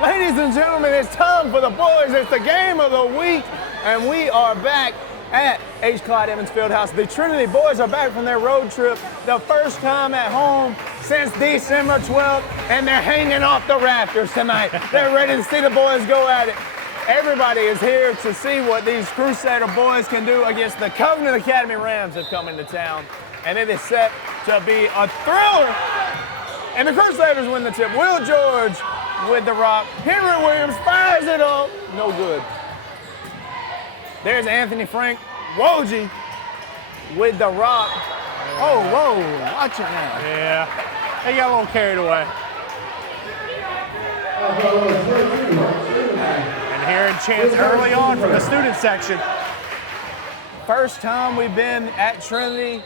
Ladies and gentlemen, it's time for the boys. It's the game of the week, and we are back at H. Clyde Evans Fieldhouse. The Trinity boys are back from their road trip, the first time at home since December 12th, and they're hanging off the rafters tonight. They're ready to see the boys go at it. Everybody is here to see what these Crusader boys can do against the Covenant Academy Rams that come into town, and it is set to be a thriller. And the Crusaders win the tip. Will George with the rock. Henry Williams fires it up. No good. There's Anthony Frank Wojcik with the rock. Oh, whoa, watch it now. Yeah, he got a little carried away. And hearing chants early on from the student section. First time we've been at Trinity.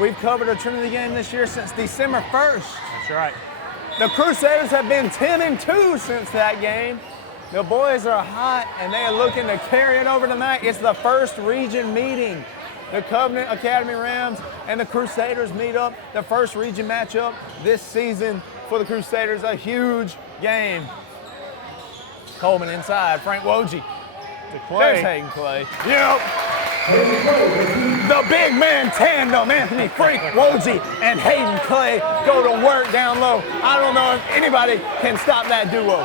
We've covered a Trinity game this year since December 1st. That's right. The Crusaders have been 10-2 since that game. The boys are hot, and they are looking to carry it over tonight. It's the first region meeting. The Covenant Academy Rams and the Crusaders meet up. The first region matchup this season for the Crusaders. A huge game. Coleman inside. Frank Wojcik. There's Hayden Clay. Yep. The big man tandem, Anthony Frank Wojcik and Hayden Clay, go to work down low. I don't know if anybody can stop that duo.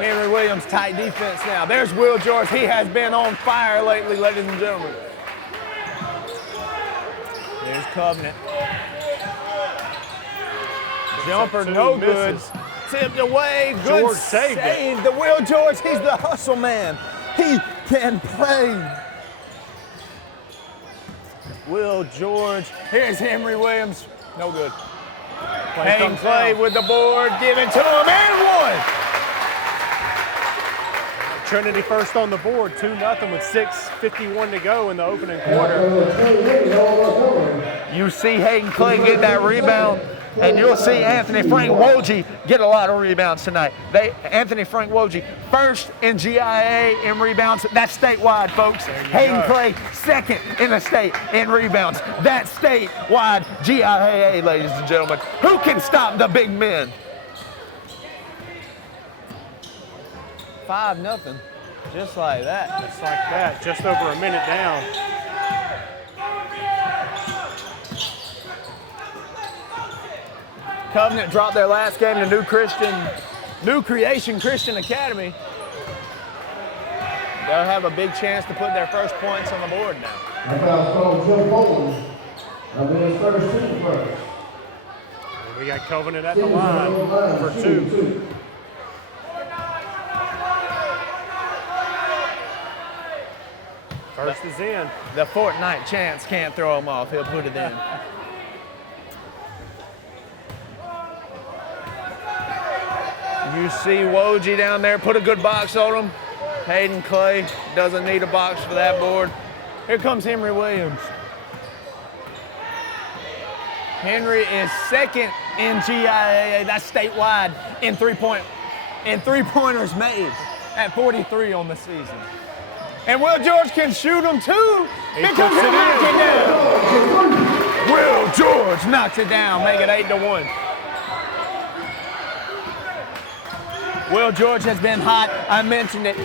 Henry Williams, tight defense now. There's Will George. He has been on fire lately, ladies and gentlemen. There's Covenant. Jumper, no good. Tipped away, good George saved it. The Will George, he's the hustle man. He can play. Will George. Here's Henry Williams. No good. Hayden Clay with the board. Give it to him and one. Trinity first on the board, 2-0 with 6:51 to go in the opening quarter. You see Hayden Clay get that rebound, and you'll see Anthony Frank Wojcik get a lot of rebounds tonight. Anthony Frank Wojcik, first in GIA in rebounds. That's statewide, folks. Hayden Clay, second in the state in rebounds. That's statewide GIAA, ladies and gentlemen. Who can stop the big men? 5-0, just like that. Just like that, just over a minute down. Covenant dropped their last game to New Creation Christian Academy. They'll have a big chance to put their first points on the board now. We got Covenant at the line for 2. First is in. The Fortnite chance can't throw him off. He'll put it in. You see Wojcik down there. Put a good box on him. Hayden Clay doesn't need a box for that board. Here comes Henry Williams. Henry is second in GIAA. That's statewide in three-pointers made at 43 on the season. And Will George can shoot them too. Here comes he knocks it down. Will George knocks it down, make it 8-1. Will George has been hot. I mentioned it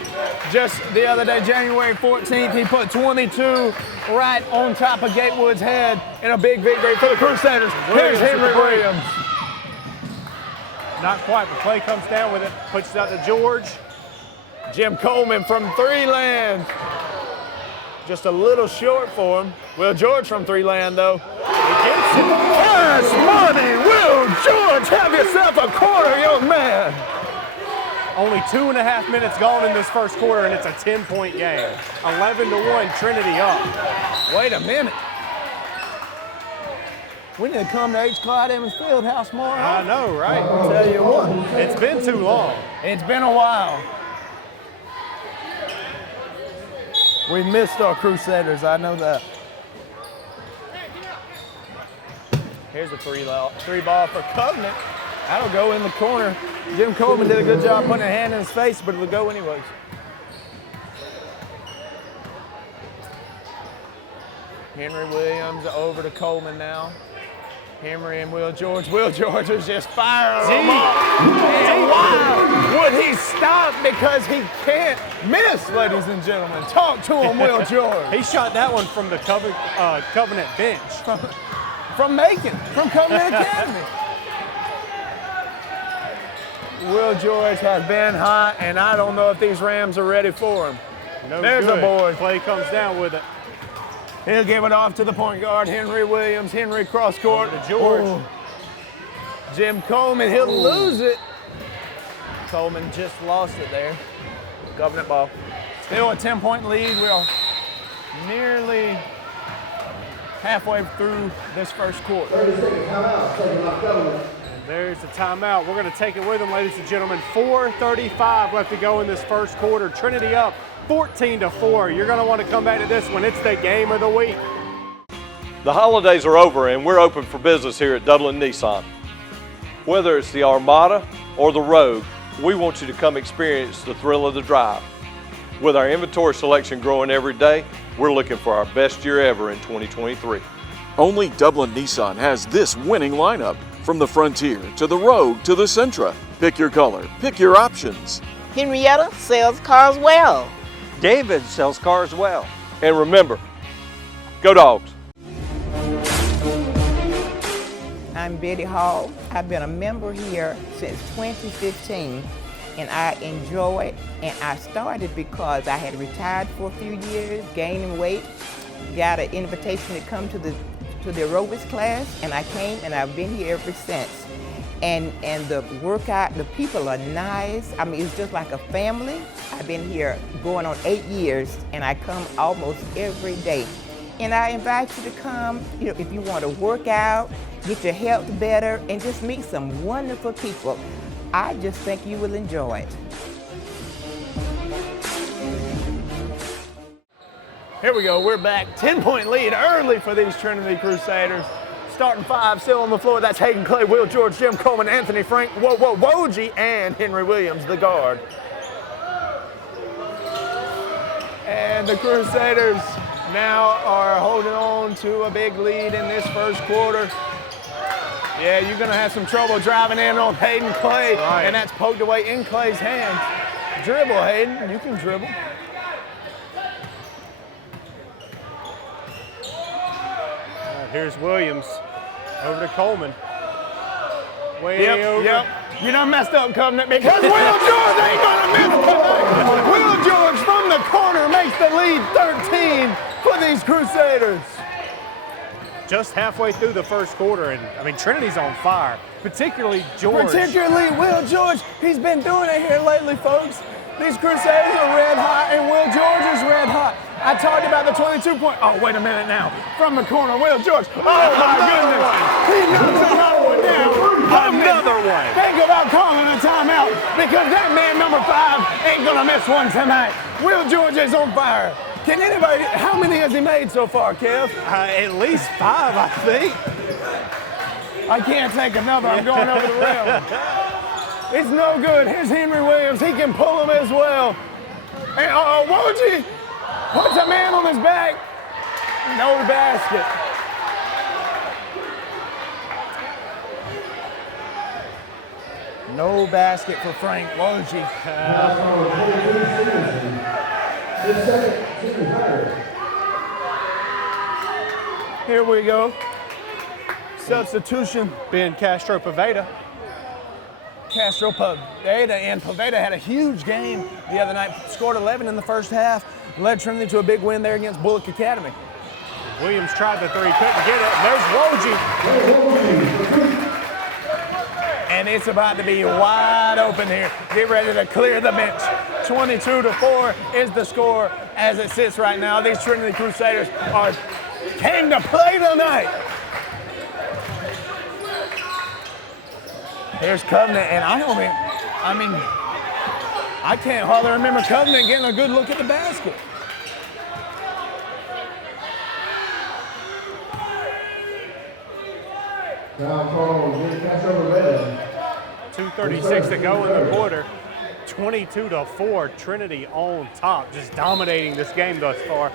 just the other day, January 14th. He put 22 right on top of Gatewood's head in a big victory for the Crusaders. Here's Henry Williams. Not quite, but Clay comes down with it, puts it out to George. Jim Coleman from Three Land. Just a little short for him. Will George from Three Land, though. He gets it. First money, Will George. Have yourself a quarter, young man. Only 2.5 minutes gone in this first quarter, and it's a 10-point game. 11-1, Trinity up. Wait a minute. We need to come to H. Clyde Evans Fieldhouse more often. I know, right? I'll tell you what. It's been too long. It's been a while. We missed our Crusaders, I know that. Here's a three ball for Covenant. That'll go in the corner. Jim Coleman did a good job putting a hand in his face, but it'll go anyways. Henry Williams over to Coleman now. Henry and Will George. Will George is just firing them off. And why would he because he can't miss, ladies and gentlemen. Talk to him, Will George. He shot that one from the Covenant bench. From Macon, from Covenant Academy. Will George has been hot, and I don't know if these Rams are ready for him. No There's good. a boy. Clay comes down with it. He'll give it off to the point guard, Henry Williams. Henry cross court. Over to George. Ooh. Jim Coleman, he'll lose it. Coleman just lost it there. Covenant ball. Still a 10-point lead. We're nearly halfway through this first quarter. 30-second timeout. And there's the timeout. We're going to take it with them, ladies and gentlemen. 4:35 left to go in this first quarter. Trinity up 14-4. You're going to want to come back to this one. It's the game of the week. The holidays are over and we're open for business here at Dublin Nissan. Whether it's the Armada or the Rogue, we want you to come experience the thrill of the drive. With our inventory selection growing every day, we're looking for our best year ever in 2023. Only Dublin Nissan has this winning lineup. From the Frontier to the Rogue to the Sentra. Pick your color, pick your options. Henrietta sells cars well. David sells cars well. And remember, go Dogs! I'm Betty Hall. I've been a member here since 2015, and I enjoy it. And I started because I had retired for a few years, gaining weight, got an invitation to come to the aerobics class, and I came, and I've been here ever since. And the workout, the people are nice. I mean, it's just like a family. I've been here going on 8 years, and I come almost every day. And I invite you to come, if you want to work out, get your health better, and just meet some wonderful people. I just think you will enjoy it. Here we go, we're back. 10-point lead early for these Trinity Crusaders. Starting five still on the floor. That's Hayden Clay, Will George, Jim Coleman, Anthony Frank, Woj, and Henry Williams, the guard. And the Crusaders now are holding on to a big lead in this first quarter. Yeah, you're gonna have some trouble driving in on Hayden Clay, right. And that's poked away in Clay's hands. Dribble, Hayden, you can dribble. Here's Williams over to Coleman. Way over. Yep. You done messed up, Covenant, because Will George ain't gonna miss tonight. Will George from the corner makes the lead 13 for these Crusaders. Just halfway through the first quarter, and I mean, Trinity's on fire, particularly George. Particularly Will George. He's been doing it here lately, folks. These Crusaders are red hot, and Will George is red hot. I talked about the 22-point. Oh, wait a minute now. From the corner, Will George. Oh, my goodness. He knocks another one down. Another one. Think about calling a timeout because that man, number 5, ain't going to miss one tonight. Will George is on fire. Can anybody, how many has he made so far, Kev? At least 5, I think. I can't take another. I'm going over the rim. It's no good. Here's Henry Williams. He can pull him as well. And Woj puts a man on his back. No basket. No basket for Frank Woj. Here we go. Substitution. Ben Castro Paveda. Castro Paveda, and Paveda had a huge game the other night. Scored 11 in the first half. Led Trinity to a big win there against Bullock Academy. Williams tried the three, couldn't get it. There's Woj. And it's about to be wide open here. Get ready to clear the bench. 22-4 is the score as it sits right now. These Trinity Crusaders came to play tonight. Here's Covenant, and I can't hardly remember Covenant getting a good look at the basket. Now call Castro Paveda. 2:36 to go in the quarter. 22-4, Trinity on top, just dominating this game thus far.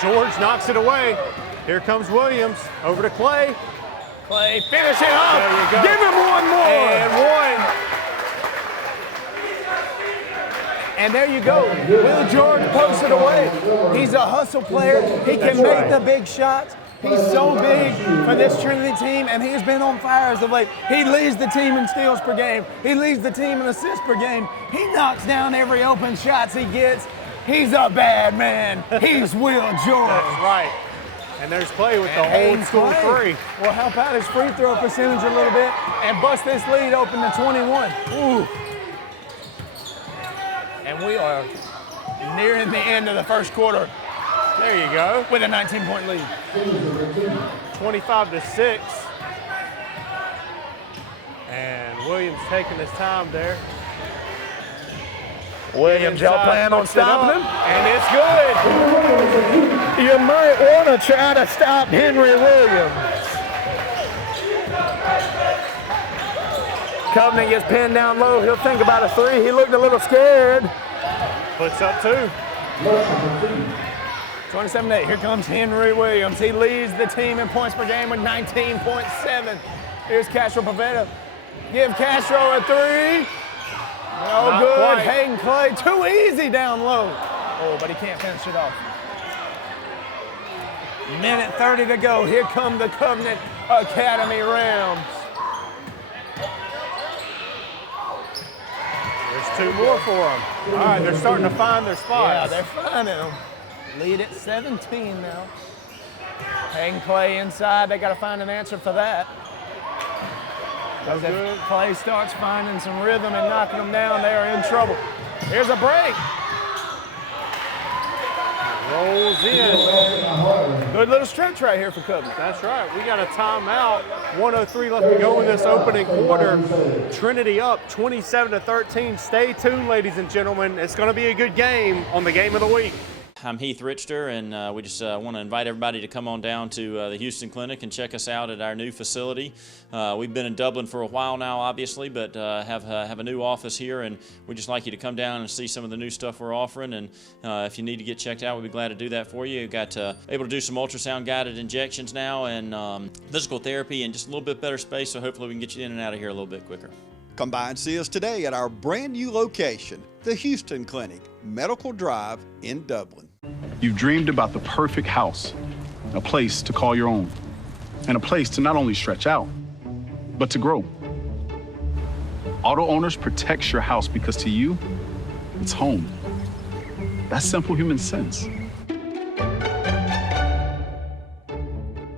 George knocks it away. Here comes Williams over to Clay. Clay, finish it off. There you go. Give him one more. And one. And there you go. Will George pokes it away. He's a hustle player. He can make the big shots. He's so big for this Trinity team, and he's been on fire as of late. He leads the team in steals per game. He leads the team in assists per game. He knocks down every open shots he gets. He's a bad man. He's Will George. That's right. And there's Clay with the old school three. Will help out his free throw percentage a little bit and bust this lead open to 21. Ooh. And we are nearing the end of the first quarter. There you go. With a 19-point lead. 25-6. And Williams taking his time there. Williams, y'all plan on stopping him? And it's good. You might want to try to stop Henry Williams. Covenant gets pinned down low. He'll think about a three. He looked a little scared. Puts up two. 27-8. Here comes Henry Williams. He leads the team in points per game with 19.7. Here's Castro Pavetta. Give Castro a three. No Not good. quite. Hayden Clay, too easy down low. Oh, but he can't finish it off. Minute 30 to go. Here come the Covenant Academy Rams. There's two more for them. All right, they're starting to find their spots. Yeah, they're finding them. Lead at 17 now. Hayden Clay inside. They got to find an answer for that. Because if Clay starts finding some rhythm and knocking them down, they are in trouble. Here's a break. Rolls in. Good little stretch right here for Covenant. That's right. We got a timeout. 1:03 left to go in this opening quarter. Trinity up 27-13. Stay tuned, ladies and gentlemen. It's going to be a good game on the Game of the Week. I'm Heath Richter, and we just want to invite everybody to come on down to the Houston Clinic and check us out at our new facility. We've been in Dublin for a while now, obviously, but have a new office here, and we'd just like you to come down and see some of the new stuff we're offering. And if you need to get checked out, we'd be glad to do that for you. We've got able to do some ultrasound-guided injections now and physical therapy and just a little bit better space, so hopefully we can get you in and out of here a little bit quicker. Come by and see us today at our brand new location, the Houston Clinic, Medical Drive in Dublin. You've dreamed about the perfect house, a place to call your own, and a place to not only stretch out, but to grow. Auto Owners protects your house because to you, it's home. That's simple human sense.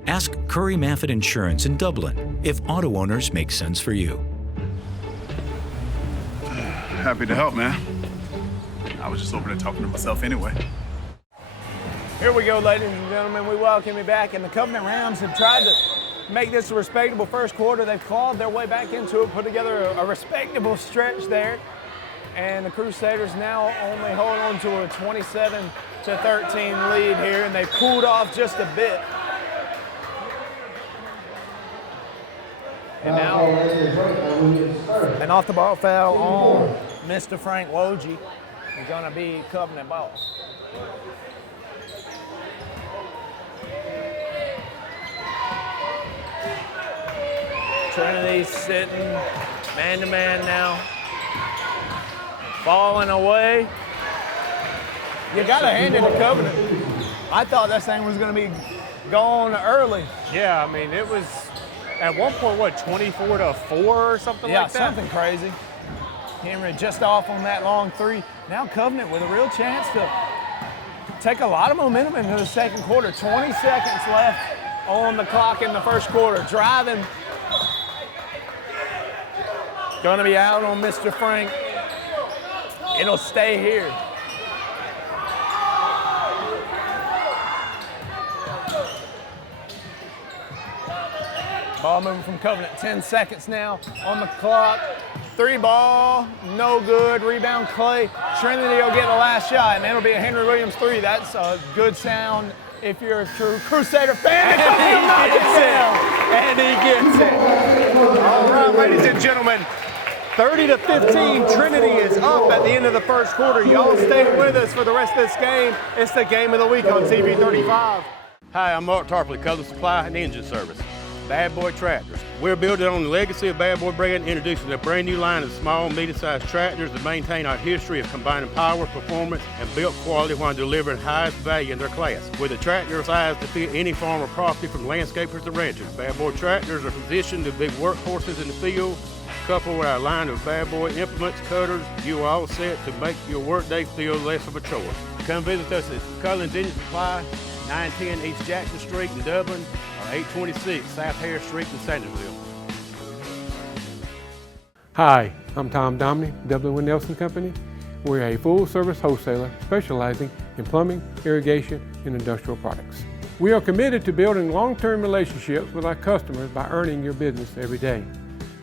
Ask Curry Maffett Insurance in Dublin if Auto Owners make sense for you. Happy to help, man. I was just over there talking to myself anyway. Here we go, ladies and gentlemen. We welcome you back. And the Covenant Rams have tried to make this a respectable first quarter. They've clawed their way back into it, put together a respectable stretch there. And the Crusaders now only hold on to a 27-13 lead here, and they pulled off just a bit. And now, an off-the-ball foul on Mr. Frank Woj. It's going to be Covenant ball. Trinity sitting man-to-man now. Falling away. You got to hand it to Covenant. I thought that thing was going to be gone early. Yeah, I mean, it was at one point, what, 24-4 or something like that? Yeah, something crazy. Henry just off on that long three. Now Covenant with a real chance to take a lot of momentum into the second quarter. 20 seconds left on the clock in the first quarter. Driving. Going to be out on Mr. Frank. It'll stay here. Ball moving from Covenant. 10 seconds now on the clock. Three ball, no good. Rebound Clay. Trinity will get the last shot, and it'll be a Henry Williams three. That's a good sound if you're a true Crusader fan. And he gets it. All right, ladies and gentlemen. 30-15, Trinity is up at the end of the first quarter. Y'all stay with us for the rest of this game. It's the Game of the Week on TV 35. Hi, I'm Mark Tarpley, Color Supply and Engine Service. Bad Boy Tractors. We're building on the legacy of Bad Boy brand, introducing a brand new line of small, medium-sized tractors that maintain our history of combining power, performance, and build quality while delivering highest value in their class. With a tractor size to fit any farm or property from landscapers to ranchers, Bad Boy Tractors are positioned to be workhorses in the field. Coupled with our line of Bad Boy implements, cutters, you are all set to make your workday feel less of a chore. Come visit us at Cullen's Engine Supply, 910 East Jackson Street in Dublin, or 826 South Harris Street in Sandersville. Hi, I'm Tom Domney, Dublin with Nelson Company. We're a full-service wholesaler specializing in plumbing, irrigation, and industrial products. We are committed to building long-term relationships with our customers by earning your business every day.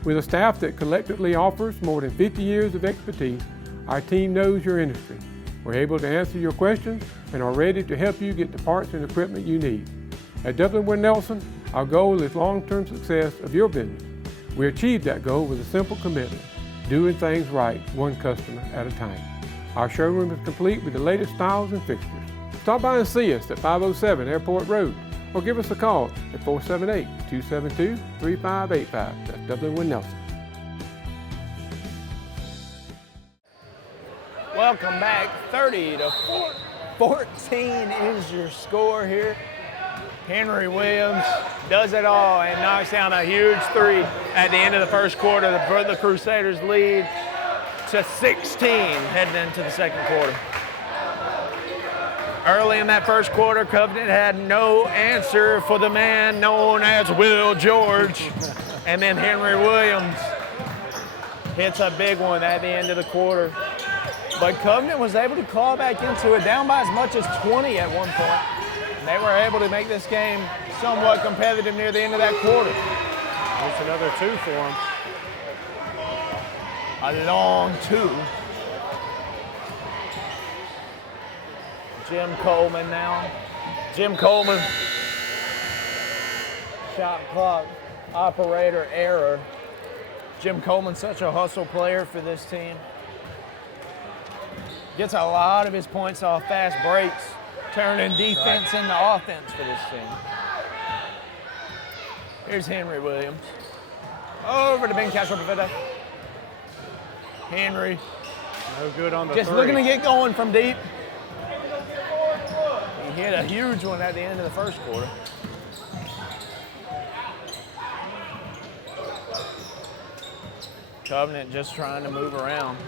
With a staff that collectively offers more than 50 years of expertise, our team knows your industry. We're able to answer your questions and are ready to help you get the parts and equipment you need. At Dublin with Nelson, our goal is long-term success of your business. We achieve that goal with a simple commitment, doing things right, one customer at a time. Our showroom is complete with the latest styles and fixtures. Stop by and see us at 507 Airport Road, or give us a call at 478-272-3585. That's Dublin with Nelson. Welcome back. 30-14 is your score here. Henry Williams does it all and knocks down a huge three at the end of the first quarter. The Crusaders lead to 16 heading into the second quarter. Early in that first quarter, Covenant had no answer for the man known as Will George. And then Henry Williams hits a big one at the end of the quarter. But Covenant was able to claw back into it, down by as much as 20 at one point. And they were able to make this game somewhat competitive near the end of that quarter. There's another two for them. A long two. Jim Coleman now. Jim Coleman. Shot clock operator error. Jim Coleman, such a hustle player for this team. Gets a lot of his points off fast breaks, turning defense into offense for this team. Here's Henry Williams. Over to Ben Castro-Pavetta. Henry. No good on the just three. Looking to get going from deep. He hit a huge one at the end of the first quarter. Covenant just trying to move around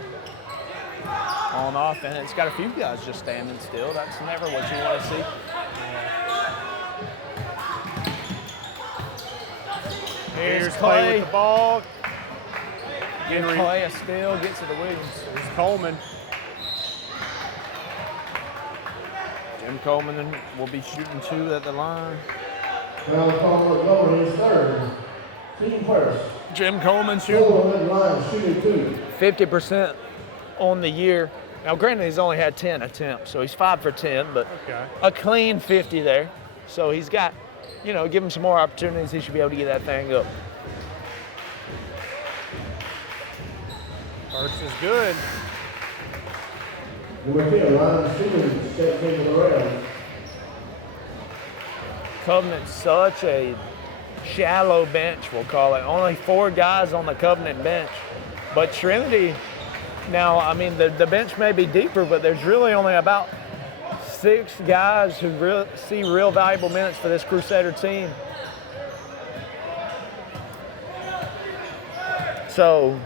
on offense. It's got a few guys just standing still. That's never what you want to see. Here's Clay with the ball. Henry. Clay a steal, gets it to Williams. Here's Coleman. Jim Coleman will be shooting two at the line. Now Coleman over his third. Team first. Jim Coleman shooting 50% on the year. Now, granted, he's only had 10 attempts, so he's 5 for 10, but a clean 50 there. So he's got, you know, give him some more opportunities. He should be able to get that thing up. First is good. Covenant's such a shallow bench, we'll call it. Only 4 guys on the Covenant bench. But Trinity, now, I mean, the bench may be deeper, but there's really only about 6 guys who see real valuable minutes for this Crusader team. So,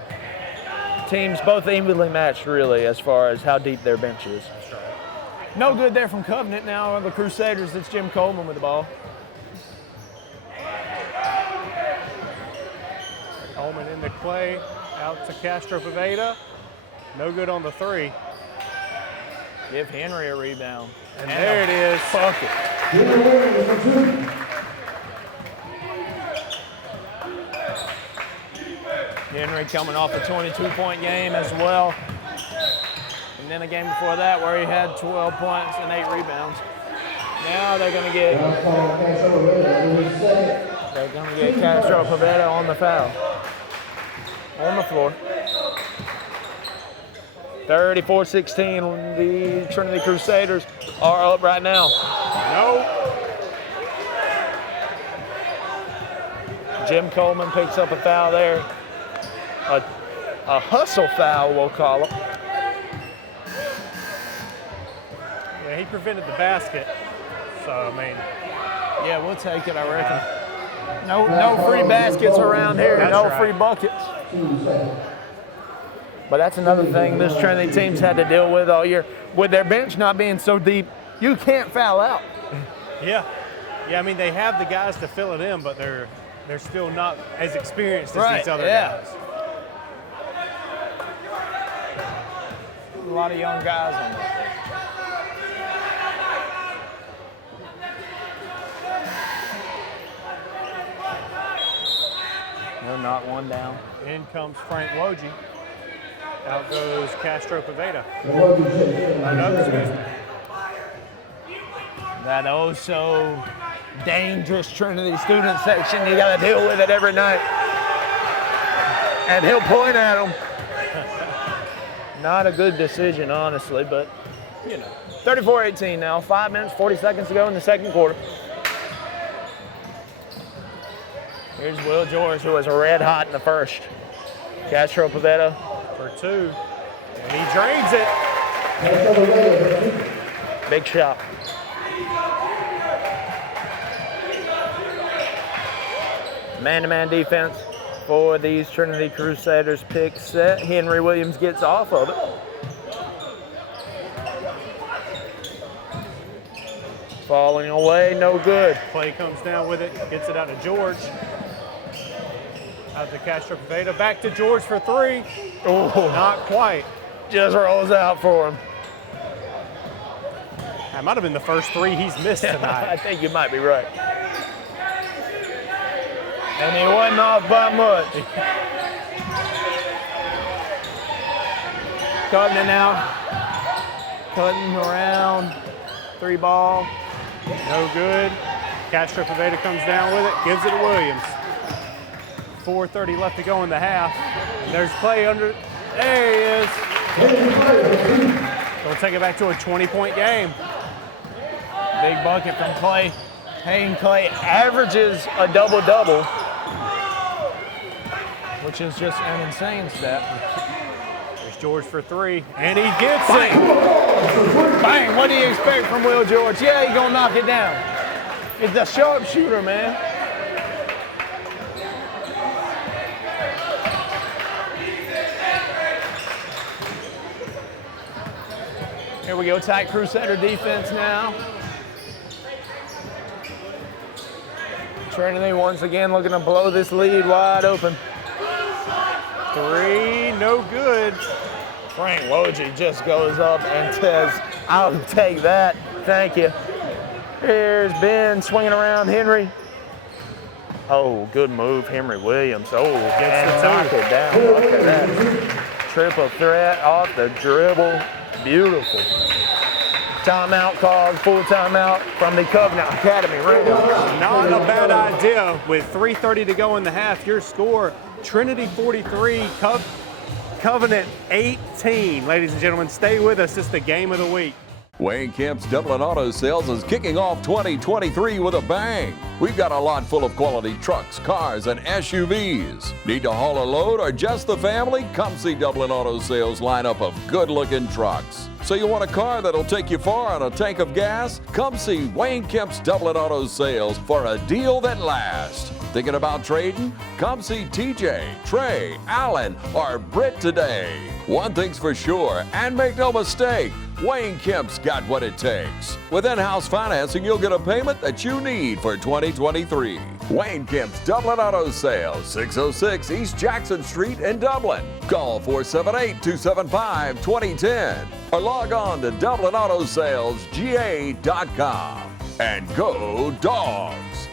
teams both evenly matched, really, as far as how deep their bench is. No good there from Covenant. Now the Crusaders, it's Jim Coleman with the ball. Coleman in the Clay, out to Castro-Pavetta. No good on the three. Give Henry a rebound. And there it is. Bucket. Henry coming off a 22-point game as well. And then a game before that where he had 12 points and 8 rebounds. Now they're going to get Castro-Pavetta on the foul. On the floor. 34-16, the Trinity Crusaders are up right now. No. Jim Coleman picks up a foul there. A hustle foul, we'll call it. Yeah, he prevented the basket. So, I mean. Yeah, we'll take it, I reckon. No free baskets around here. No free buckets. But that's another thing this Trinity team's had to deal with all year. With their bench not being so deep, you can't foul out. Yeah. Yeah, I mean, they have the guys to fill it in, but they're still not as experienced as these other guys. A lot of young guys on this. No, not one down. In comes Frank Woj. Out goes Castro Poveda. That so dangerous Trinity student section, you got to deal with it every night. And he'll point at them. Not a good decision, honestly, but, you know. 34-18 now, 5 minutes, 40 seconds to go in the second quarter. Here's Will George, who was red hot in the first. Castro Poveda for 2, and he drains it. Big shot. Man-to-man defense for these Trinity Crusaders. Pick set. Henry Williams gets off of it. Falling away, no good. Clay comes down with it, gets it out to George. Out to Castro Poveda, back to George for 3. Oh, not quite. Just rolls out for him. That might have been the first 3 he's missed tonight. I think you might be right. And he wasn't off by much. Cutting it now. Cutting around. 3 ball. No good. Castro Poveda comes down with it, gives it to Williams. 4:30 left to go in the half. And there's Clay under. There he is. We'll take it back to a 20-point game. Big bucket from Clay. Hayden Clay averages a double-double, which is just an insane stat. There's George for 3, and he gets Bang. it. Bang! What do you expect from Will George? Yeah, he's gonna knock it down. He's a sharpshooter, man. Here we go, tight Crusader defense now. Trinity once again looking to blow this lead wide open. 3, no good. Frank Woj just goes up and says, I'll take that, thank you. Here's Ben swinging around Henry. Oh, good move, Henry Williams. Oh, and knock it down, look at that. Triple threat off the dribble, beautiful. Timeout called, full timeout from the Covenant Academy room. Not a bad idea. With 3:30 to go in the half, your score, Trinity 43, Covenant 18. Ladies and gentlemen, stay with us. It's the game of the week. Wayne Kemp's Dublin Auto Sales is kicking off 2023 with a bang. We've got a lot full of quality trucks, cars, and SUVs. Need to haul a load or just the family? Come see Dublin Auto Sales lineup of good-looking trucks. So you want a car that'll take you far on a tank of gas? Come see Wayne Kemp's Dublin Auto Sales for a deal that lasts. Thinking about trading? Come see TJ, Trey, Alan, or Britt today. One thing's for sure, and make no mistake, Wayne Kemp's got what it takes. With in-house financing, you'll get a payment that you need for 2023. Wayne Kemp's Dublin Auto Sales, 606 East Jackson Street in Dublin. Call 478-275-2010 or log on to DublinAutoSalesGA.com. And go Dogs!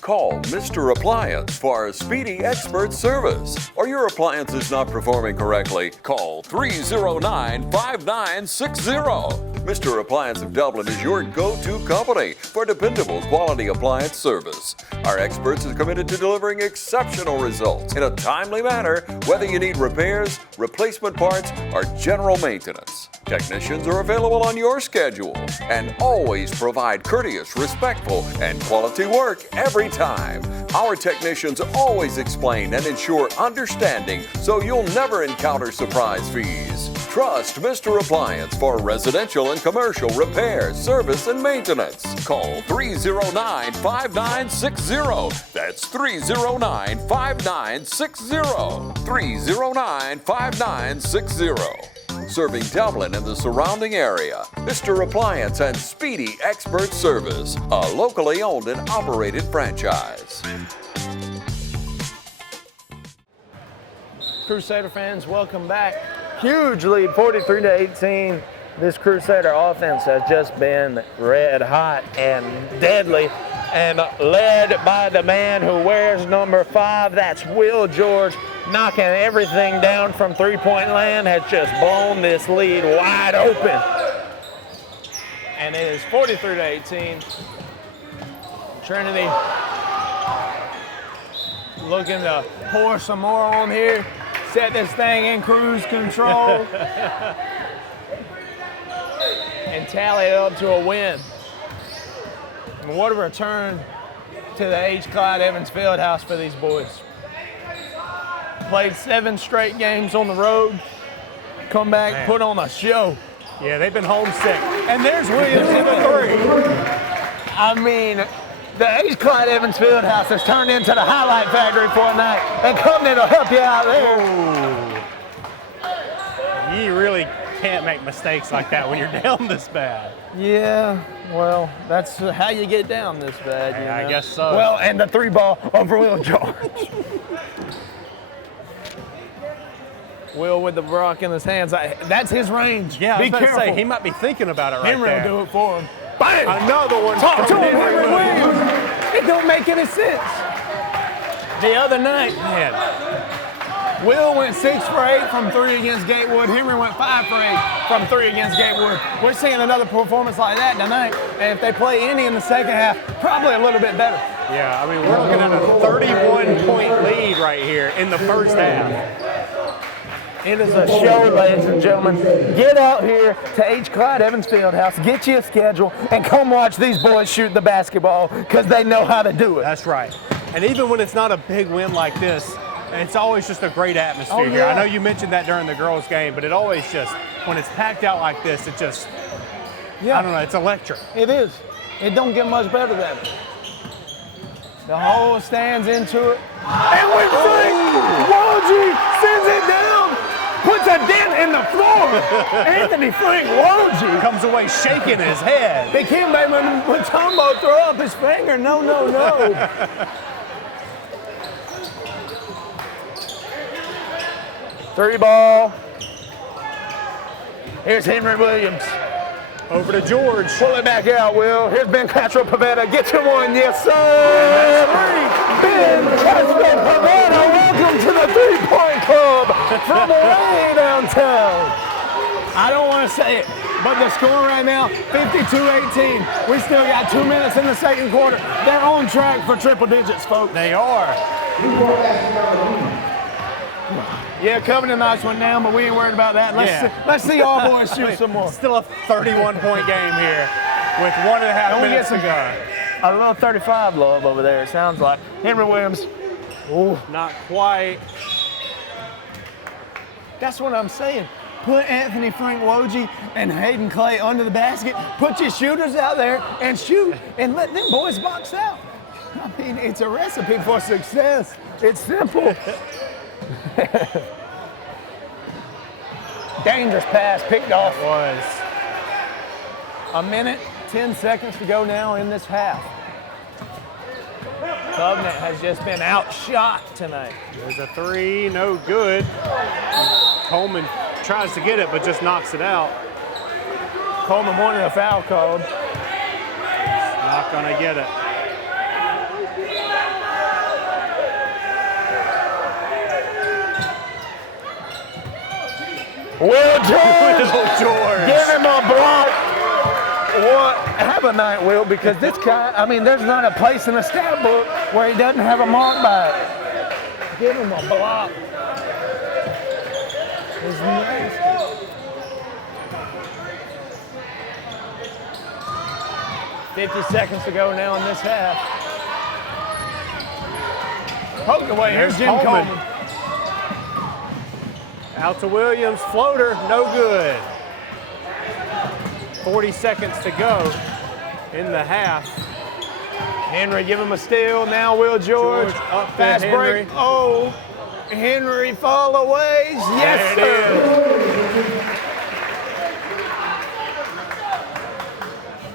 Call Mr. Appliance for a speedy expert service. Or your appliance is not performing correctly, call 309-5960. Mr. Appliance of Dublin is your go-to company for dependable quality appliance service. Our experts are committed to delivering exceptional results in a timely manner, whether you need repairs, replacement parts, or general maintenance. Technicians are available on your schedule and always provide courteous, respectful, and quality work every time. Our technicians always explain and ensure understanding so you'll never encounter surprise fees. Trust Mr. Appliance for residential and commercial repair, service, and maintenance. Call 309-5960. That's 309-5960. 309-5960. Serving Dublin and the surrounding area. Mr. Appliance and Speedy Expert Service, a locally owned and operated franchise. Crusader fans, welcome back. Huge lead, 43-18. This Crusader offense has just been red hot and deadly, and led by the man who wears number 5. That's Will George, knocking everything down from three-point land, has just blown this lead wide open. And it is 43-18. Trinity looking to pour some more on here, set this thing in cruise control, and tally it up to a win. And what a return to the H. Clyde Evans Fieldhouse for these boys. Played 7 straight games on the road, come back, put on a show. Yeah, they've been homesick. And there's Williams in the 3. I mean, the H. Clyde Evans Fieldhouse has turned into the highlight factory for a night, and Covenant will help you out there. Ooh. You really can't make mistakes like that when you're down this bad. Yeah, well, that's how you get down this bad. You know? I guess so. Well, and the 3 ball over Will George. Will with the rock in his hands. That's his range. Yeah, I was Be about to careful. say, he might be thinking about it right Henry there. will do it for him. Bang! Another one. Talk to from him, Henry Williams. Williams. It don't make any sense. The other night, Man, Will went 6 for 8 from 3 against Gatewood. Henry went 5 for 8 from 3 against Gatewood. We're seeing another performance like that tonight. And if they play any in the second half, probably a little bit better. yeah, I mean, we're looking at a 31-point lead right here in the first half. It is a show, ladies and gentlemen. Get out here to H. Clyde Evans Fieldhouse, get you a schedule, and come watch these boys shoot the basketball because they know how to do it. That's right. And even when it's not a big win like this, it's always just a great atmosphere Oh, here. yeah. I know you mentioned that during the girls' game, but it always just, when it's packed out like this, it just, Yeah. I don't know, it's electric. It is. It don't get much better than it. The whole stands into it. And when Frank Wojcik sends it down, puts a dent in the floor. Anthony Frank Wojcik Comes away shaking his head. They can't make Mutombo throw up his finger. No, no, no. Three ball. Here's Henry Williams. Over to George. Pull it back out, Will. Here's Ben Castro-Pavetta. Get you one, yes, sir. Ben Castro-Pavetta, welcome to the 3-point club from way downtown. I don't want to say it, but the score right now, 52-18. We still got 2 minutes in the second quarter. They're on track for triple digits, folks. They are. Yeah, Covenant nice one down, but we ain't worried about that. Let's see all boys shoot some more. Still a 31-point game here with 1.5 minutes to go. A little 35 love over there, it sounds like. Henry Williams. Ooh. Not quite. That's what I'm saying. Put Anthony Frank Wojcik and Hayden Clay under the basket. Put your shooters out there and shoot, and let them boys box out. I mean, it's a recipe for success. It's simple. Dangerous pass picked off. Was. A minute, 10 seconds to go now in this half. Covenant has just been outshot tonight. There's a 3, no good. Coleman tries to get it, but just knocks it out. Coleman wanted a foul called. Not gonna get it. Will George, George. give him a block. what? Have a night, Will, because this guy, I mean, there's not a place in the stat book where he doesn't have a mark by it. Give him a block. It's nasty. $50 seconds to go now in this half. Poke away. Here's Jim Coleman. Out to Williams, floater, no good. 40 seconds to go in the half. Henry give him a steal. Now Will George. Up to Fast Henry. break. Oh, Henry fall away. Yes, sir.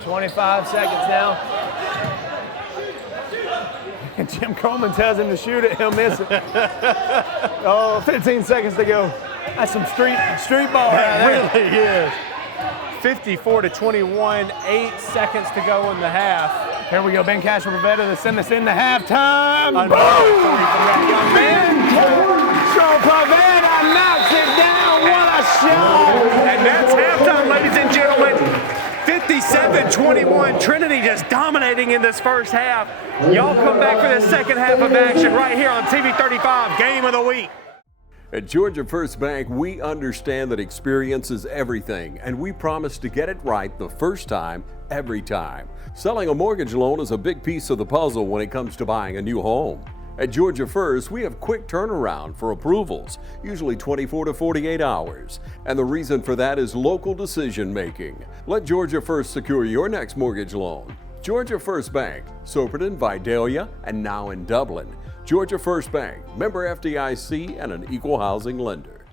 25 seconds now. Jim Coleman tells him to shoot it. He'll miss it. Oh, 15 seconds to go. That's some street ball right there. It really is. 54-21, 8 seconds to go in the half. Here we go, Ben Castro-Pavetta to send us into halftime. Boom! From that young man. Castro-Pavetta knocks it down. What a shot! And that's halftime, ladies and gentlemen. 57-21, Trinity just dominating in this first half. Y'all come back for the second half of action right here on TV 35, Game of the Week. At Georgia First Bank, we understand that experience is everything, and we promise to get it right the first time, every time. Selling a mortgage loan is a big piece of the puzzle when it comes to buying a new home. At Georgia First, we have quick turnaround for approvals, usually 24 to 48 hours. And the reason for that is local decision making. Let Georgia First secure your next mortgage loan. Georgia First Bank, Soperton, Vidalia, and now in Dublin. Georgia First Bank, member FDIC and an equal housing lender.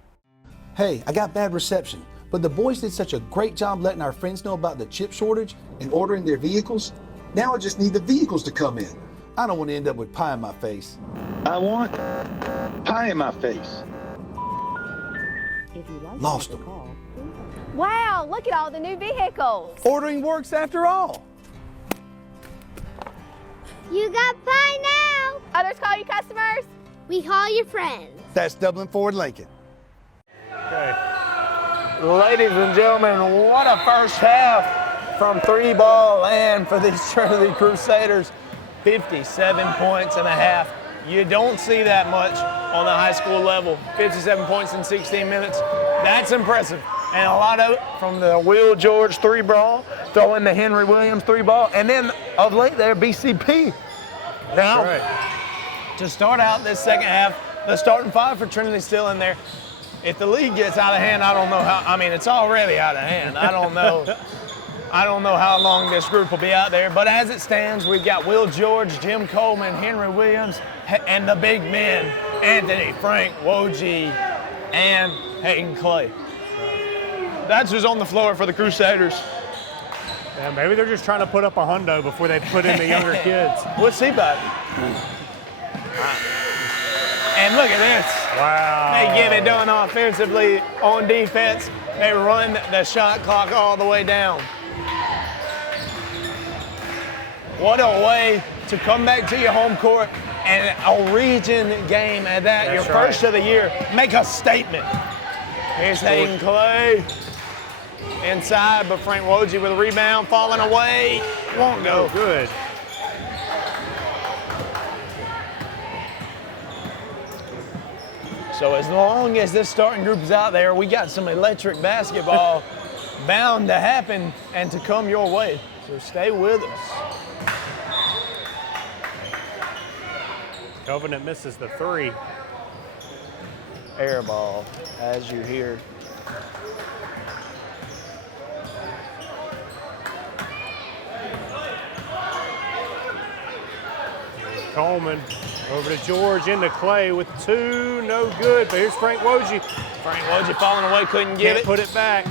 Hey, I got bad reception, but the boys did such a great job letting our friends know about the chip shortage and ordering their vehicles. Now I just need the vehicles to come in. I don't want to end up with pie in my face. I want pie in my face. Lost them. Wow, look at all the new vehicles. Ordering works after all. You got pie now. Others call you customers. We call you friends. That's Dublin Ford Lincoln. Okay. Ladies and gentlemen, what a first half from three ball land for these Trinity Crusaders. 57 points and a half. You don't see that much on the high school level. 57 points in 16 minutes. That's impressive. And a lot of it from the Will George three ball, throw in the Henry Williams three ball, and then of late there, BCP. Now, to start out this second half, the starting five for Trinity still in there. If the league gets out of hand, I don't know how. I mean, it's already out of hand. I don't know how long this group will be out there. But as it stands, we've got Will George, Jim Coleman, Henry Williams, and the big men, Anthony, Frank, Woj, and Hayden Clay. That's who's on the floor for the Crusaders. Yeah, maybe they're just trying to put up a hundo before they put in the younger kids. We'll see about it. And look at this. Wow. They get it done offensively. On defense, they run the shot clock all the way down. What a way to come back to your home court and a region game at that, your first of the year. Make a statement. Here's Hayden Clay. Inside, but Frank Woj with a rebound, falling away. Won't go. Good. So as long as this starting group is out there, we got some electric basketball bound to happen and to come your way. So stay with us. Covenant misses the three. Air ball, as you hear. Coleman over to George, into Clay with two, no good. But here's Frank Woj. Frank Woj falling away, couldn't get Can't it. put it back.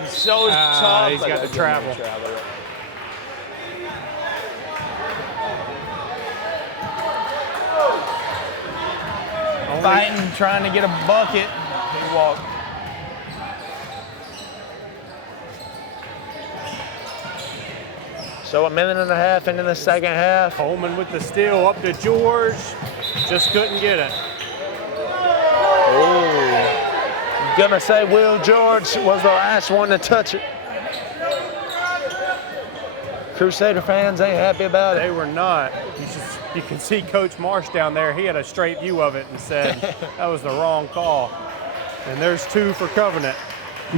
He's so tough. He's got the travel. Fighting, trying to get a bucket. He walked. So a minute and a half into the second half. Coleman with the steal up to George. Just couldn't get it. Oh, gonna say Will George was the last one to touch it. Crusader fans ain't happy about it. They were not. You can see Coach Marsh down there. He had a straight view of it and said that was the wrong call. And there's 2 for Covenant.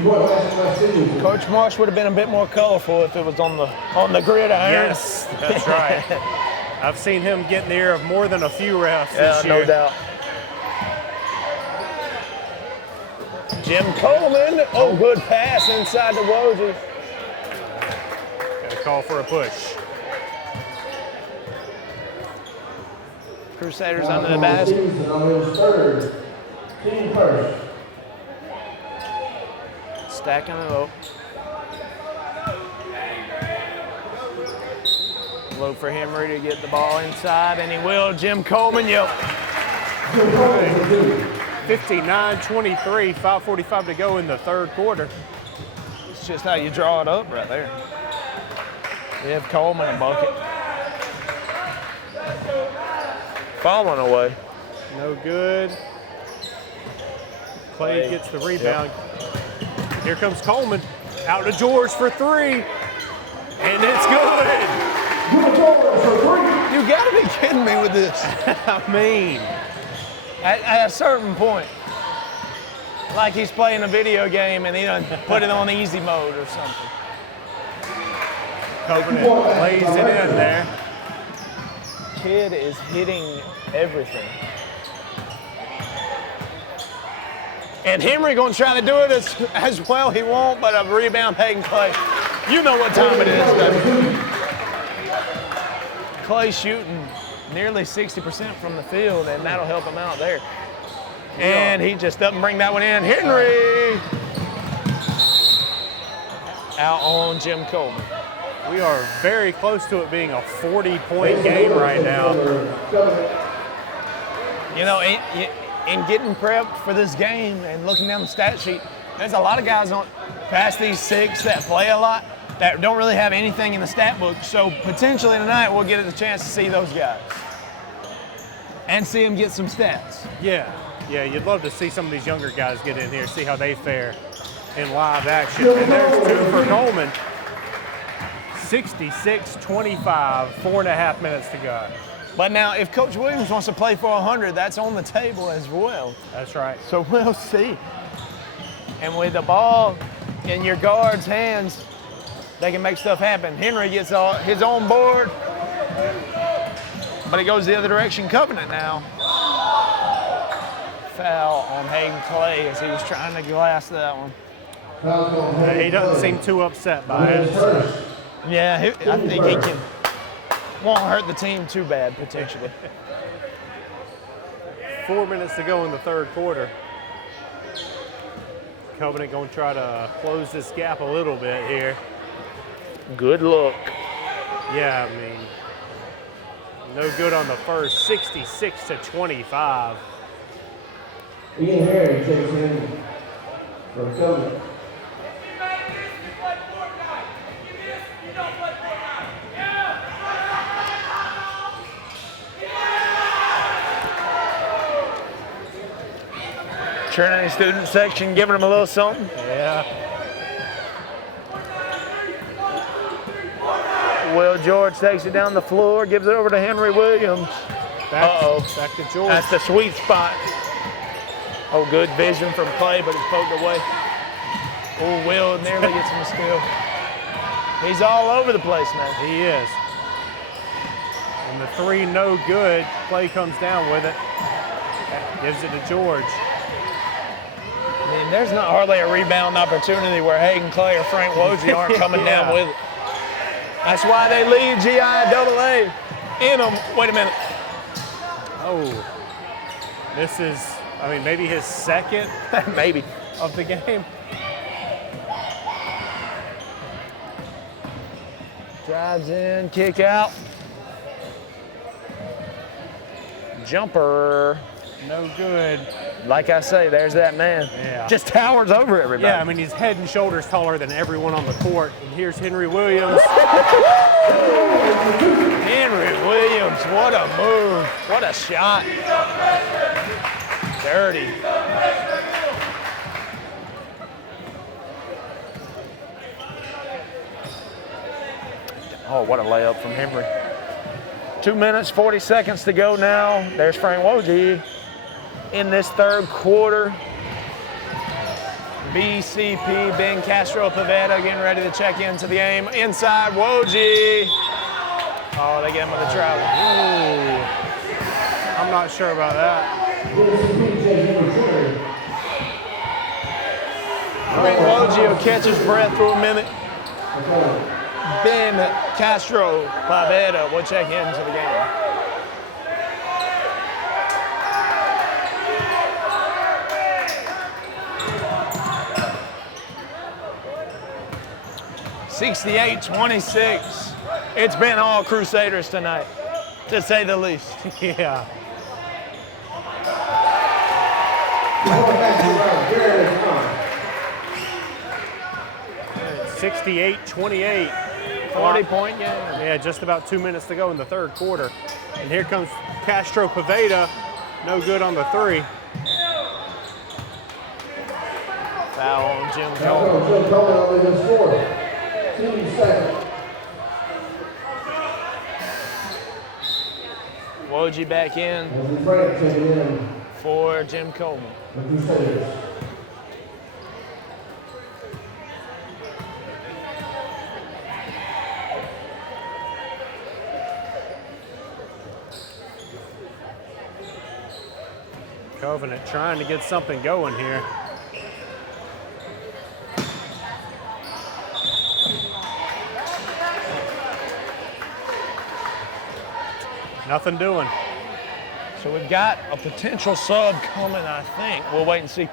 Coach Marsh would have been a bit more colorful if it was on the gridiron. Yes, that's right. I've seen him get in the ear of more than a few refs this year. No doubt. Jim Coleman. Oh, good pass inside the Wojie. Got a call for a push. Crusaders under the basket. Team first. Stacking it up. Look for Henry to get the ball inside, and he will. Jim Coleman, yep. 59-23, 5:45 to go in the third quarter. It's just how you draw it up right there. Give Coleman a bucket. Falling away. No good. Clay gets the rebound. Here comes Coleman. Out to George for 3. And it's good. You gotta be kidding me with this. I mean, at a certain point, like he's playing a video game and he done put it on easy mode or something. Covenant lays it in there. Kid is hitting everything. And Henry gonna try to do it as well. He won't, but a rebound, Hayden Clay. You know what time it is, baby. Clay shooting nearly 60% from the field, and that'll help him out there. And he just doesn't bring that one in. Henry! Out on Jim Coleman. We are very close to it being a 40-point game right now. You know, in getting prepped for this game and looking down the stat sheet, there's a lot of guys on past these 6 that play a lot that don't really have anything in the stat book. So potentially tonight we'll get a chance to see those guys and see them get some stats. Yeah, you'd love to see some of these younger guys get in here, see how they fare in live action. And there's 2 for Coleman. 66-25, 4.5 minutes to go. But now, if Coach Williams wants to play for 100, that's on the table as well. That's right. So we'll see. And with the ball in your guard's hands, they can make stuff happen. Henry gets his own board, but it goes the other direction. Covenant now. Foul on Hayden Clay as he was trying to glass that one. He doesn't seem too upset by it. Yeah, I think he won't hurt the team too bad, potentially. 4 minutes to go in the third quarter. Covenant going to try to close this gap a little bit here. Good look. Yeah, I mean, no good on the first, 66-25. Ian Harry takes in for Covenant. Trinity student section giving them a little something. Yeah. Will George takes it down the floor, gives it over to Henry Williams. Back to George. That's the sweet spot. Oh, good vision from Clay, but it's poked away. Oh, Will nearly gets him a steal. He's all over the place, man. He is. And the 3 no good. Clay comes down with it. Gives it to George. I mean, there's not hardly a rebound opportunity where Hayden Clay or Frank Wojie aren't coming down with it. That's why they lead GIAA in them. Wait a minute. Oh, this is, I mean, maybe his second maybe of the game. Drives in, kick out. Jumper. No good. Like I say, there's that man. Yeah. Just towers over everybody. Yeah, I mean, he's head and shoulders taller than everyone on the court. And here's Henry Williams. Henry Williams, what a move. What a shot. Dirty. Oh, what a layup from Henry. 2 minutes, 40 seconds to go now. There's Frank Woj in this third quarter. BCP, Ben Castro Pavetta getting ready to check into the game. Inside, Woj. Oh, they get him with the travel. Ooh. I'm not sure about that. Frank Woj will catch his breath for a minute. Ben Castro Pavetta will check into the game. (68-26). It's been all Crusaders tonight, to say the least. Yeah. 68-28. 40-point game. Yeah, just about 2 minutes to go in the third quarter. And here comes Castro Pavetta. No good on the three. Foul on Jim Coleman. Coleman. Jim Coleman only gonna score. 2 seconds. Woj back in Frank taking in for Jim Coleman. the Crusaders. Covenant trying to get something going here. Nothing doing. So we've got a potential sub coming, I think. We'll wait and see.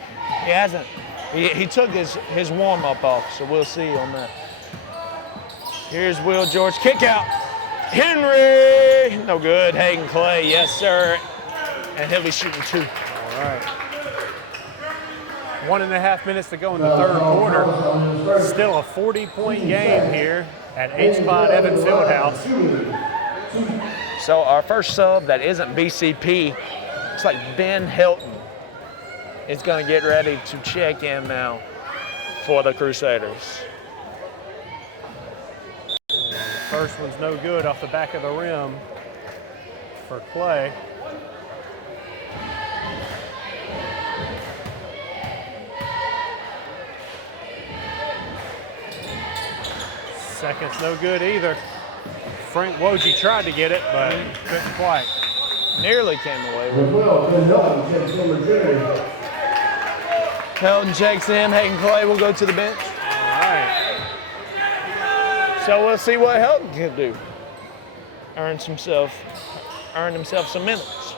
He hasn't. He took his warm-up off, so we'll see on that. Here's Will George. Kick out. Henry. No good. Hayden Clay. Yes, sir. And he'll be shooting 2. All right. 1.5 minutes to go in the third quarter. Still a 40-point game here at H. Clyde Evans Fieldhouse. So our first sub that isn't BCP, it's like Ben Hilton, is going to get ready to check in now for the Crusaders. First one's no good off the back of the rim for Clay. Second's no good either. Frank Woj tried to get it, but couldn't quite. Nearly came away with it. Well, Hilton checks number 2. Hilton checks in. Hayden Clay will go to the bench. All right. So we'll see what Hilton can do. Earned himself some minutes.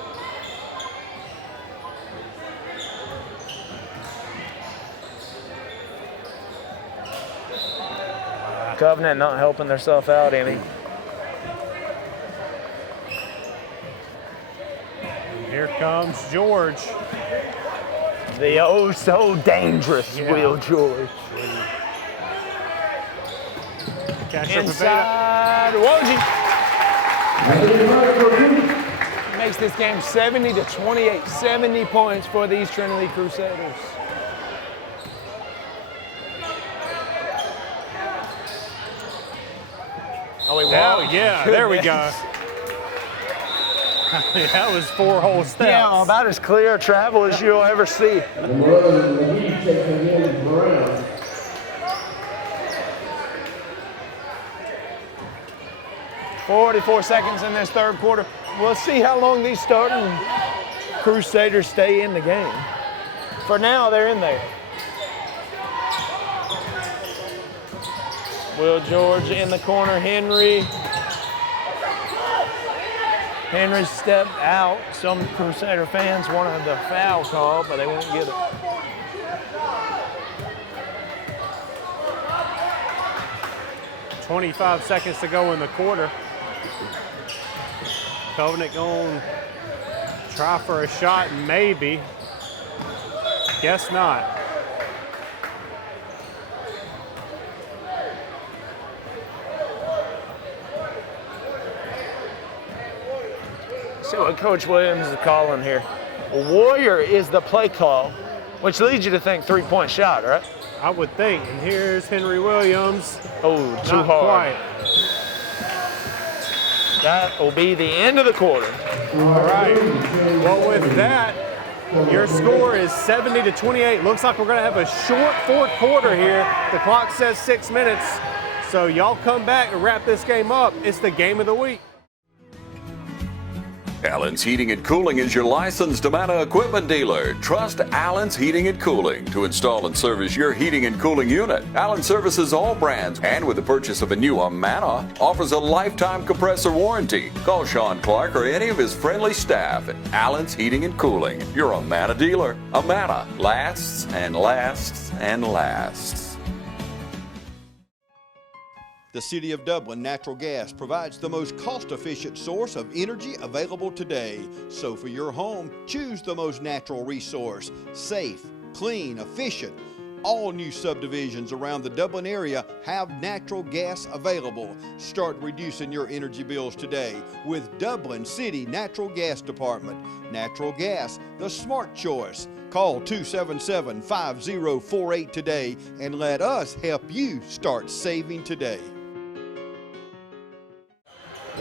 Covenant not helping themselves out any. Here comes George. The oh so dangerous Will George. Inside Woj. Makes this game 70-28. 70 points for these Trinity Crusaders. Oh, yeah, there we go. That was 4 whole steps. Yeah, about as clear travel as you'll ever see. 44 seconds in this third quarter. We'll see how long these starting Crusaders stay in the game. For now, they're in there. Will George in the corner, Henry. Henry stepped out. Some Crusader fans wanted the foul call, but they won't get it. .25 seconds to go in the quarter. Covenant going to try for a shot, maybe. Guess not. See what Coach Williams is calling here. Warrior is the play call, which leads you to think 3-point shot, right? I would think. And here's Henry Williams. Oh, too Not hard. Quite. That will be the end of the quarter. All right. Well, with that, your score is 70-28. Looks like we're going to have a short fourth quarter here. The clock says 6 minutes. So y'all come back to wrap this game up. It's the game of the week. Allen's Heating and Cooling is your licensed Amana equipment dealer. Trust Allen's Heating and Cooling to install and service your heating and cooling unit. Allen services all brands, and with the purchase of a new Amana, offers a lifetime compressor warranty. Call Sean Clark or any of his friendly staff at Allen's Heating and Cooling, your Amana dealer. Amana lasts and lasts and lasts. The City of Dublin Natural Gas provides the most cost-efficient source of energy available today. So for your home, choose the most natural resource. Safe, clean, efficient. All new subdivisions around the Dublin area have natural gas available. Start reducing your energy bills today with Dublin City Natural Gas Department. Natural gas, the smart choice. Call 277-5048 today and let us help you start saving today.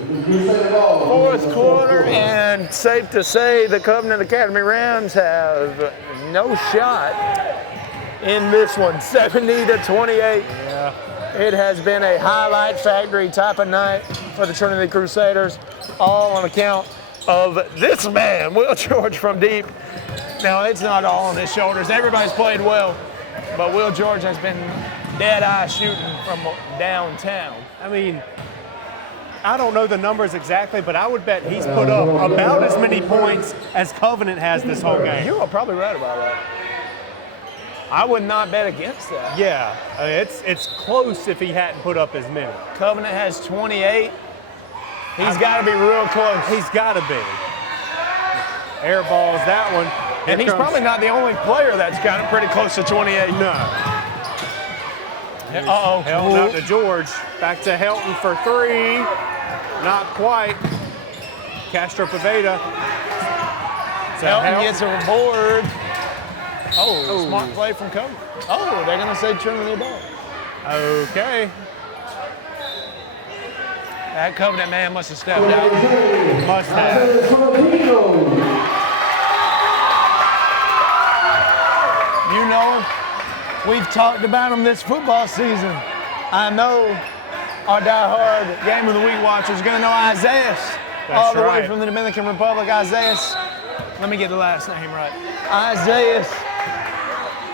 Fourth quarter, and safe to say the Covenant Academy Rams have no shot in this one. 70-28. Yeah. It has been a highlight factory type of night for the Trinity Crusaders, all on account of this man, Will George from deep. Now, it's not all on his shoulders. Everybody's played well, but Will George has been dead-eye shooting from downtown. I mean, I don't know the numbers exactly, but I would bet he's put up about as many points as Covenant has this whole game. You are probably right about that. I would not bet against that. Yeah, it's close if he hadn't put up as many. Covenant has 28. He's got to be real close. He's got to be. Air balls that one. And he's probably not the only player that's got it pretty close to 28. No. Uh-oh. Helton out to George. Back to Helton for three. Not quite. Castro Poveda. Helton gets a board. Oh, smart play from Covenant. Oh, they're going to say Trinity ball. Okay. That Covenant man must have stepped out. Must have. You know him. We've talked about him this football season. I know our die-hard Game of the Week watchers are going to know Isaiah. All the way from the Dominican Republic. Isaiah, let me get the last name right. Isaiah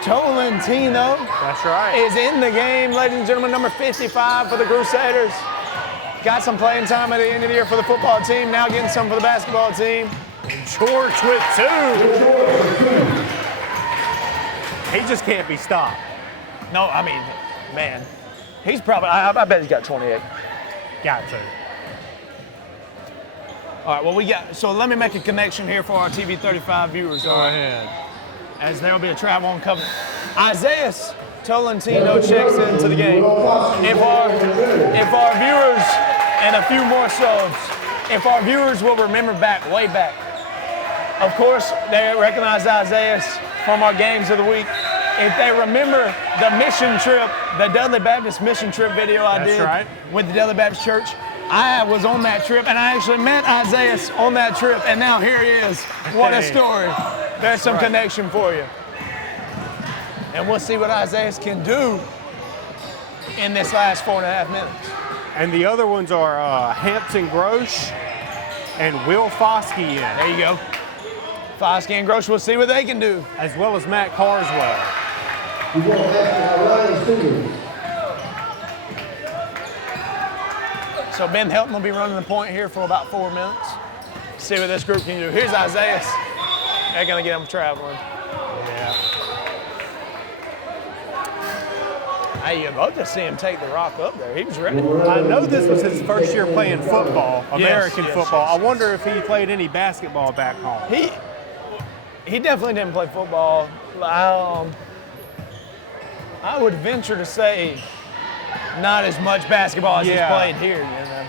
Tolentino. That's right. Is in the game, ladies and gentlemen, number 55 for the Crusaders. Got some playing time at the end of the year for the football team, now getting some for the basketball team. George with two. He just can't be stopped. No, I mean, man, he's probably, I bet he's got 28. Got to. All right, well, so let me make a connection here for our TV 35 viewers. Go ahead. As there will be a travel on Covenant. Isaiah Tolentino checks into the game. If our viewers, and a few more subs, if our viewers will remember way back, of course, they recognize Isaiah from our games of the week. If they remember the mission trip, the Dudley Baptist mission trip video I did with the Dudley Baptist Church, I was on that trip, and I actually met Isaiah on that trip, and now here he is. What a story. There's some connection for you. And we'll see what Isaiah can do in this last 4.5 minutes. And the other ones are Hampton Grosh and Will Foskey in. There you go. Foskey and Grosh, we'll see what they can do. As well as Matt Carswell. So Ben Helton will be running the point here for about 4 minutes. See what this group can do. Here's Isaiah. They're going to get him traveling. Yeah. Hey, you'd love to see him take the rock up there. He was ready. I know this was his first year playing football, American football. Yes. I wonder if he played any basketball back home. He definitely didn't play football. I would venture to say not as much basketball as he's played here, you know.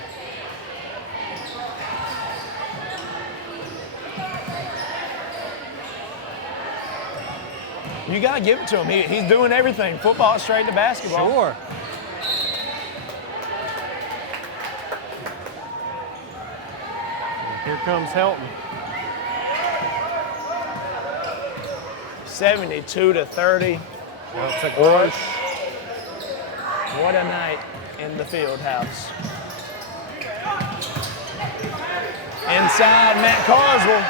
You got to give it to him. He's doing everything. Football straight to basketball. Sure. comes Helton. 72-30. Now to Grosh. What a night in the field house. Inside, Matt Carswell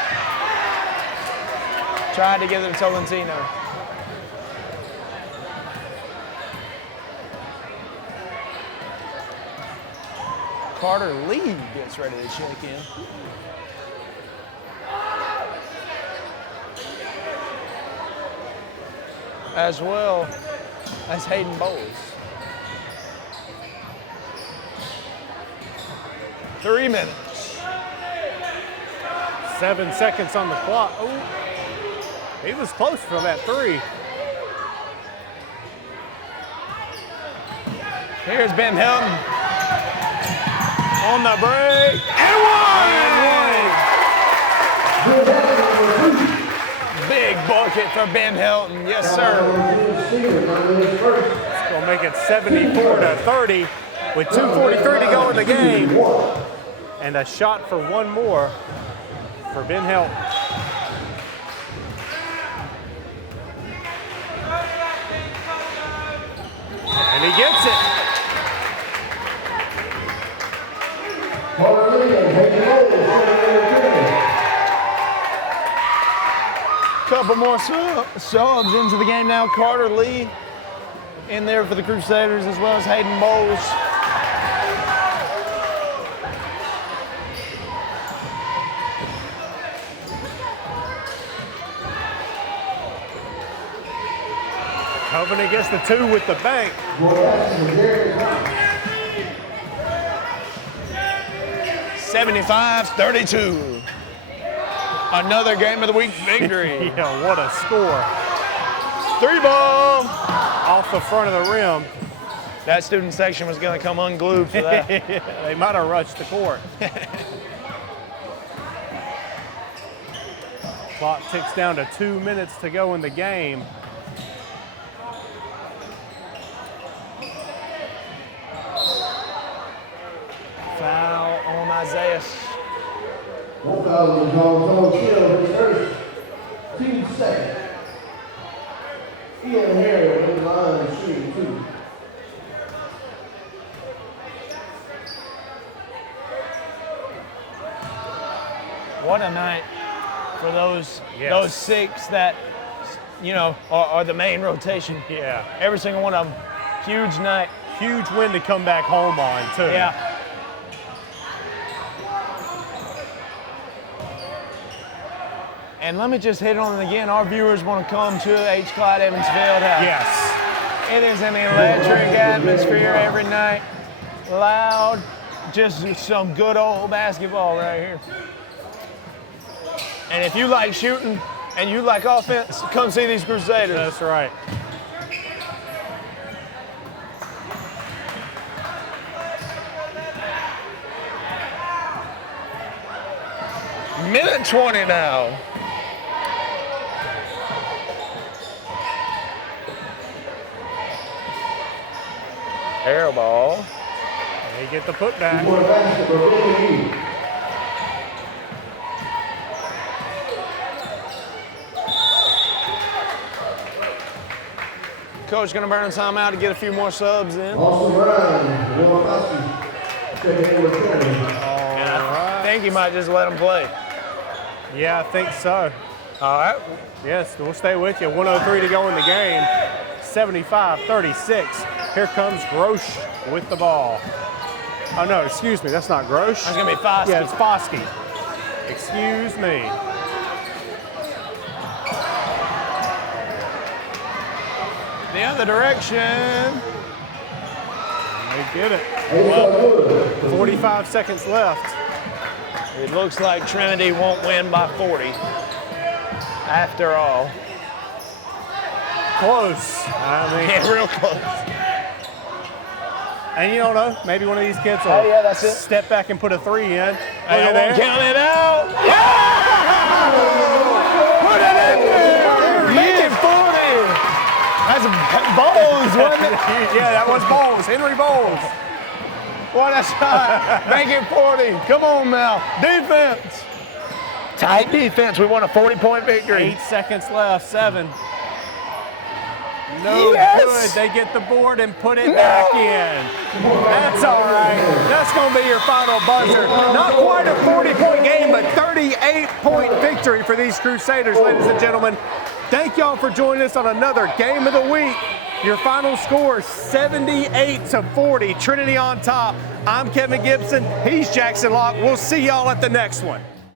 tried to get it to Tolentino. Carter Lee gets ready to check in. As well as Hayden Bowles. 3 minutes. 7 seconds on the clock. Oh, he was close for that three. Here's Ben Helton on the break. And one! Big bucket for Ben Helton. Yes, sir. It's going to make it 74-30 with 2:43 to go in the game. And a shot for one more for Ben Helton. And he gets it. Couple more subs into the game now. Carter Lee in there for the Crusaders, as well as Hayden Bowles. Covenant gets the two with the bank. 75-32. Another game of the week victory. Yeah, what a score. 3 ball. Off the front of the rim. That student section was going to come unglued for that. They might have rushed the court. Clock ticks down to 2 minutes to go in the game. Foul on Isaiah. One foul was called Kill, his first 2 seconds. Ian Harry in the line shooting 2. What a night for those 6 that, you know, are the main rotation. Yeah. Every single one of them. Huge night. Huge win to come back home on, too. Yeah. And let me just hit on it again. Our viewers want to come to H. Clyde Evans Fieldhouse. Yes. It is an electric atmosphere every night. Loud, just some good old basketball right here. And if you like shooting and you like offense, come see these Crusaders. That's right. Minute 20 now. Air ball. They get the putback. Coach gonna burn time out to get a few more subs in. And I think he might just let them play. Yeah, I think so. All right. Yes, we'll stay with you. 1:03 to go in the game. 75-36. Here comes Grosh with the ball. Oh, no, excuse me. That's not Grosh. That's going to be Foskey. Yeah, it's Foskey. Excuse me. The other direction. They get it. Well, 45 seconds left. It looks like Trinity won't win by 40. After all. Close. I mean, yeah, real close. And you don't know, maybe one of these kids will that's it. step back and put a 3 in. Hey, I won't count it out. Yeah! Put it in there. Make it 40. That's Bowles, wasn't it? Yeah, that was Bowles. Henry Bowles. What a shot. Make it 40. Come on now. Defense. Tight defense. We want a 40-point victory. 8 seconds left. 7. No Yes! good. They get the board and put it back in. That's all right. That's going to be your final buzzer. Not quite a 40-point game, but 38-point victory for these Crusaders, ladies and gentlemen. Thank y'all for joining us on another Game of the Week. Your final score, 78-40. Trinity on top. I'm Kevin Gibson. He's Jackson Locke. We'll see y'all at the next one.